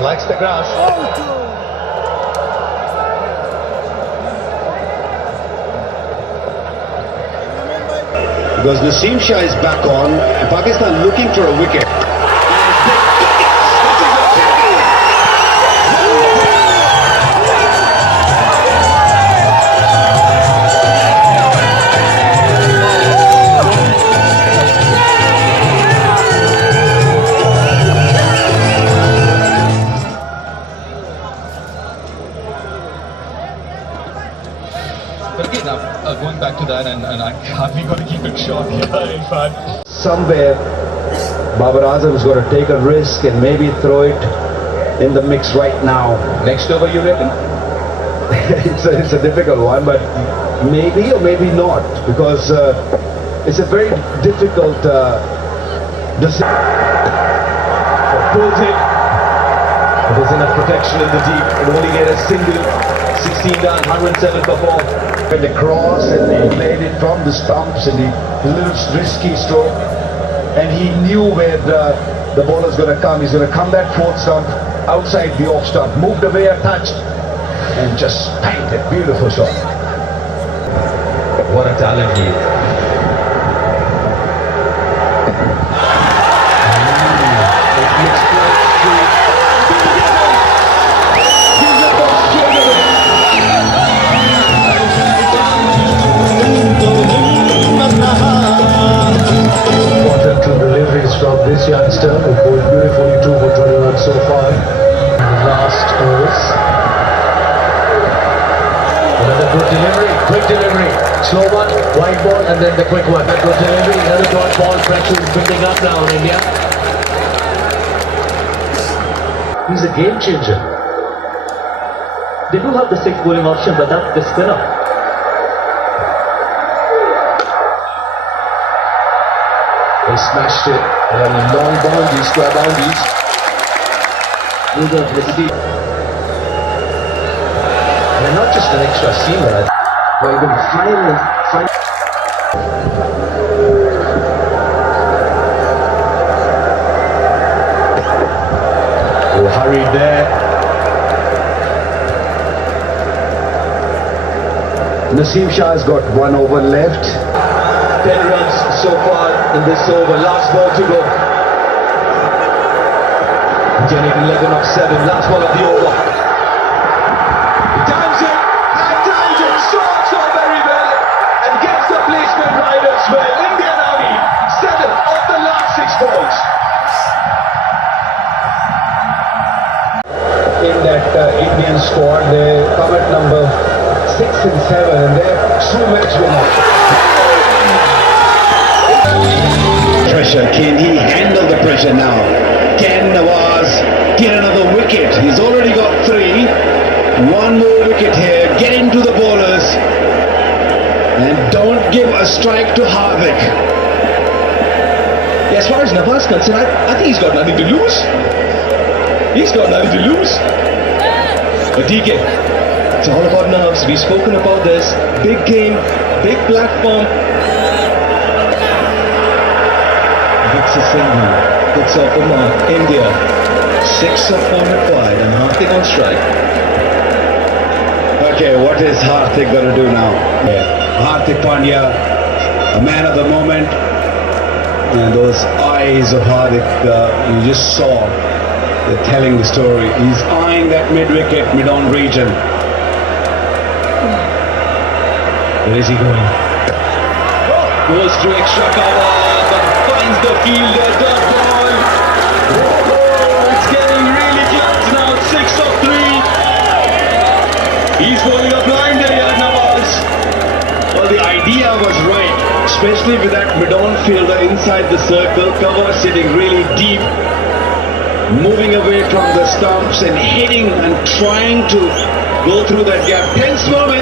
Likes the grass. Because Naseem Shah is back on, and Pakistan looking for a wicket. But again, going back to that, and I'm going to keep it short here, in fact. Somewhere, Babar Azam is going to take a risk and maybe throw it in the mix right now. Next over, you reckon? It's a difficult one, but maybe or maybe not, because it's a very difficult decision. Pulls it. There's enough protection in the deep. It only get a single. 16 down, 107 for 4. Went across and he played it from the stumps, and a little risky stroke, and he knew where the bowler's going to come. He's going to come that fourth stump outside the off stump, moved away a touch and just spanked it. Beautiful shot. What a talent he is. From this youngster who bowled beautifully 2 for 21 so far. Last overs. Another good delivery, quick delivery. Slow one, wide ball, and then the quick one. Good delivery, another dot ball. Pressure is building up now in India. He's a game changer. They do have the 6th bowling option, but that's the spinner. They smashed it on the long boundaries, square boundaries. And not just an extra seamer, but even final. Oh, hurried there. Naseem Shah has got 1 over left. 10 runs so far in this over. Last ball to go. Getting 11 of 7. Last ball of the over. He times it and times it so very well, and gets the placement right as well. Indian Army 7 of the last 6 balls. In that Indian squad, they come at number 6 and 7, and they're 2 match winners. Pressure, can he handle the pressure now? Can Nawaz get another wicket? He's already got 3. 1 more wicket here, get into the bowlers, and don't give a strike to Hardik. Yeah, as far as Nawaz is concerned, I think he's got nothing to lose. He's got nothing to lose. But DK, it's all about nerves. We've spoken about this. Big game, big platform. Hits a single, hits off the mark. India, 6 of 4 required, and Hardik on strike. Okay, what is Hardik going to do now? Hardik Pandya, a man of the moment, and those eyes of Hardik, you just saw, they're telling the story. He's eyeing that mid-wicket, mid-on region. Where is he going? Goes to extra cover, but finds the fielder. Dot ball. Oh, it's getting really close now. 6 of 3. He's bowling a blinder here, Nawaz. Well, the idea was right, especially with that mid-on fielder inside the circle, cover sitting really deep, moving away from the stumps and hitting and trying to go through that gap. Tense moment.